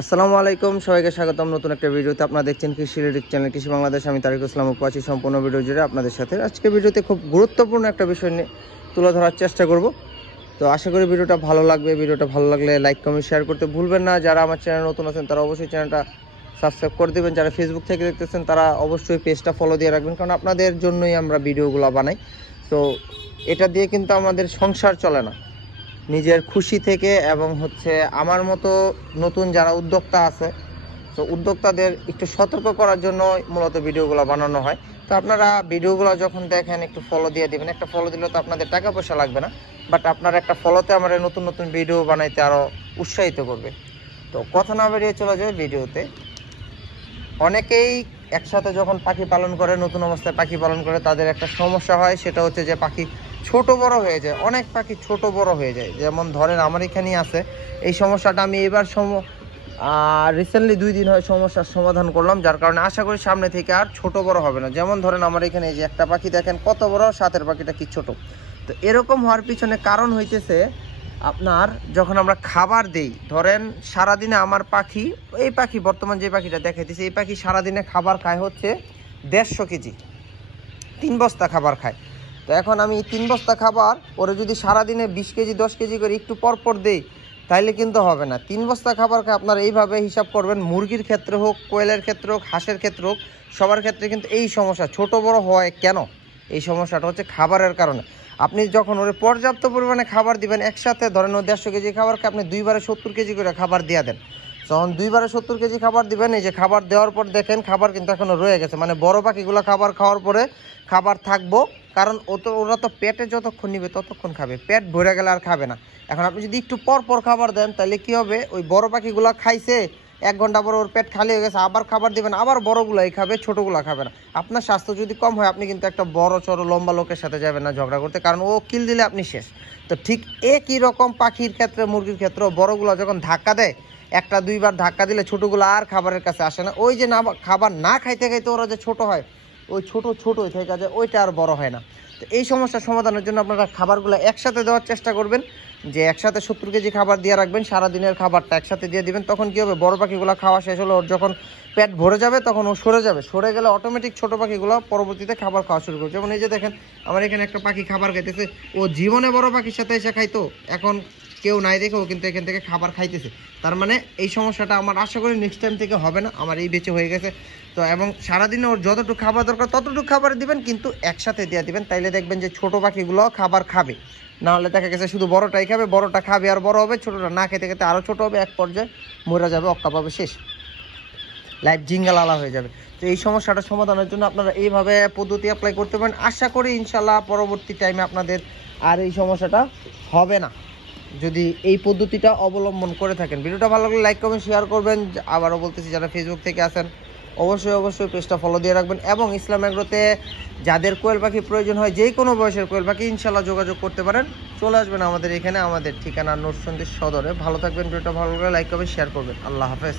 আসসালামু আলাইকুম, সবাইকে স্বাগতম নতুন একটা ভিডিওতে। আপনারা দেখছেন কৃষি রিলেটেড চ্যানেল কৃষি বাংলাদেশ। আমি তারিকুল ইসলাম আছি সম্পূর্ণ ভিডিও জুড়ে আপনাদের সাথে। আজকে ভিডিওতে খুব গুরুত্বপূর্ণ একটা বিষয় নিয়ে তুলে ধরার চেষ্টা করব। তো আশা করি ভিডিওটা ভালো লাগবে। ভিডিওটা ভালো লাগলে লাইক কমেন্ট শেয়ার করতে ভুলবেন না। যারা আমার চ্যানেল নতুন আছেন তারা অবশ্যই চ্যানেলটা সাবস্ক্রাইব করে দেবেন। যারা ফেসবুক থেকে দেখতেছেন তারা অবশ্যই পেজটা ফলো দিয়ে রাখবেন, কারণ আপনাদের জন্যই আমরা ভিডিওগুলো বানাই। তো এটা দিয়ে কিন্তু আমাদের সংসার চলে না, নিজের খুশি থেকে এবং আমার মতো নতুন যারা উদ্যোক্তা আছে, তো উদ্যোক্তাদের একটু সতর্ক করার জন্য মূলত ভিডিওগুলো বানানো হয়। তো আপনারা ভিডিওগুলো যখন দেখেন একটু ফলো দিয়ে দিবেন। একটা ফলো দিলে তো আপনাদের টাকা পয়সা লাগবে না, বাট আপনার একটা ফলোতে আমার নতুন নতুন ভিডিও বানাইতে আরও উৎসাহিত করবে। তো কথা না বেরিয়ে চলে যায় ভিডিওতে। অনেকেই একসাথে যখন পাখি পালন করে, নতুন অবস্থায় পাখি পালন করে, তাদের একটা সমস্যা হয়, সেটা হচ্ছে যে পাখি ছোট বড় হয়ে যায়। অনেক পাখি ছোট বড় হয়ে যায়, যেমন ধরেন আমার এখানেই আছে এই সমস্যাটা। আমি এবার রিসেন্টলি 2 দিন হয় সমস্যার সমাধান করলাম, যার কারণে আশা করি সামনে থেকে আর ছোট বড় হবে না। যেমন ধরেন আমার এখানে এই যে একটা পাখি দেখেন কত বড়, সাথের পাখিটা কি ছোট। তো এরকম হওয়ার পিছনে কারণ হইতেছে আপনার যখন আমরা খাবার দেই। ধরেন সারাদিনে আমার পাখি, এই পাখি বর্তমান যে পাখিটা দেখাইতেছি, এই পাখি সারাদিনে খাবার খায় হচ্ছে 150 কেজি, 3 বস্তা খাবার খায়। তো এখন আমি 3 বস্তা খাবার ওরে যদি সারাদিনে 20 কেজি 10 কেজি করে একটু পর পর দেই, তাইলে কিন্তু হবে না। 3 বস্তা খাবার খায় আপনারা এইভাবে হিসাব করবেন। মুরগির ক্ষেত্রে হোক, কোয়েলের ক্ষেত্রে হোক, হাঁসের ক্ষেত্রে হোক, সবার ক্ষেত্রে কিন্তু এই সমস্যা ছোট বড় হয় কেন? এই সমস্যাটা হচ্ছে খাবারের কারণে। আপনি যখন ওরে পর্যাপ্ত পরিমাণে খাবার দিবেন, একসাথে ধরেন ও 150 কেজি খাবার খায়, আপনি 2 বারে 70 কেজি করে খাবার দিয়ে দেন। যখন 2 বারে 70 কেজি খাবার দিবেন, এই যে খাবার দেওয়ার পর দেখেন খাবার কিন্তু এখনো রয়ে গেছে, মানে বড় পাখিগুলো খাবার খাওয়ার পরে খাবার থাকবো, কারণ ওরা তো পেটে যতক্ষণ নিবে ততক্ষণ খাবে, পেট ভরে গেলে আর খাবে না। এখন আপনি যদি একটু পর পর খাবার দেন, তাহলে কি হবে, ওই বড় পাখিগুলো খাইছে, 1 ঘন্টা পর ওর পেট খালি হয়ে গেছে, আবার খাবার দিবেন, আবার বড়গুলাই খাবে, ছোটোগুলো খাবে না। আপনার স্বাস্থ্য যদি কম হয়, আপনি কিন্তু একটা বড় চড়ো লম্বা লোকের সাথে যাবেন না ঝগড়া করতে, কারণ ও কিল দিলে আপনি শেষ। তো ঠিক একই রকম পাখির ক্ষেত্রে, মুরগির ক্ষেত্রে বড়গুলো যখন ধাক্কা দেয়, 1-2 বার ধাক্কা দিলে ছোটোগুলো আর খাবারের কাছে আসে না। ওই যে না খাবার না খাইতে খাইতে ওরা যে ছোট হয়, ওই ছোটোই থেকে যায়, ওইটা আর বড় হয় না। তো এই সমস্যার সমাধানের জন্য আপনারা খাবারগুলো একসাথে দেওয়ার চেষ্টা করবেন, যে একসাথে 70 কেজি খাবার দিয়ে রাখবেন, সারাদিনের খাবারটা একসাথে দিয়ে দিবেন। তখন কী হবে, বড় পাখিগুলো খাওয়া শেষ হলো, ওর যখন পেট ভরে যাবে তখন ও সরে যাবে, সরে গেলে অটোমেটিক ছোটো পাখিগুলো পরবর্তীতে খাবার খাওয়া শুরু করবে। যেমন এই যে দেখেন আমার এখানে একটা পাখি খাবার খাইতেছে, ও জীবনে বড় পাখির সাথে এসে খাইতো, এখন কেউ নাই দেখে ও কিন্তু এখান থেকে খাবার খাইতেছে। তার মানে এই সমস্যাটা আমার আশা করি নেক্সট টাইম থেকে হবে না, আমার এই বেঁচে হয়ে গেছে। তো এবং সারাদিনে ওর যতটুকু খাবার দরকার ততটুকু খাবার দিবেন, কিন্তু একসাথে দিয়ে দিবেন, তাইলে দেখবেন যে ছোটো পাখিগুলো খাবার খাবে। না হলে দেখা গেছে শুধু বড়টাই খাবে, বড়টা খাবে আর বড় হবে, ছোটোটা না খেতে খেতে আরও ছোটো হবে, এক পর্যায়ে মরে যাবে, অক্কা পাবে, শেষ, লাইফ জিঙ্গালালা হয়ে যাবে। তো এই সমস্যাটা সমাধানের জন্য আপনারা এইভাবে পদ্ধতি অ্যাপ্লাই করতে পারেন। আশা করি ইনশাল্লাহ পরবর্তী টাইমে আপনাদের আর এই সমস্যাটা হবে না, যদি এই পদ্ধতিটা অবলম্বন করে থাকেন। ভিডিওটা ভালো লাগলে লাইক কমেন্ট শেয়ার করবেন। আবারও বলতেছি, যারা ফেসবুক থেকে আসেন অবশ্যই পেজটা ফলো দিয়ে রাখবেন। এবং ইসলাম এগ্রোতে যাদের কোয়েল পাখি প্রয়োজন হয়, যে কোনো বয়সের কোয়েল পাখি, ইনশাল্লাহ যোগাযোগ করতে পারেন, চলে আসবেন আমাদের এখানে। আমাদের ঠিকানা নরসিংদী সদরে। ভালো থাকবেন, ভিডিওটা ভালো লাগলে লাইক কমেন্ট শেয়ার করবেন। আল্লাহ হাফেজ।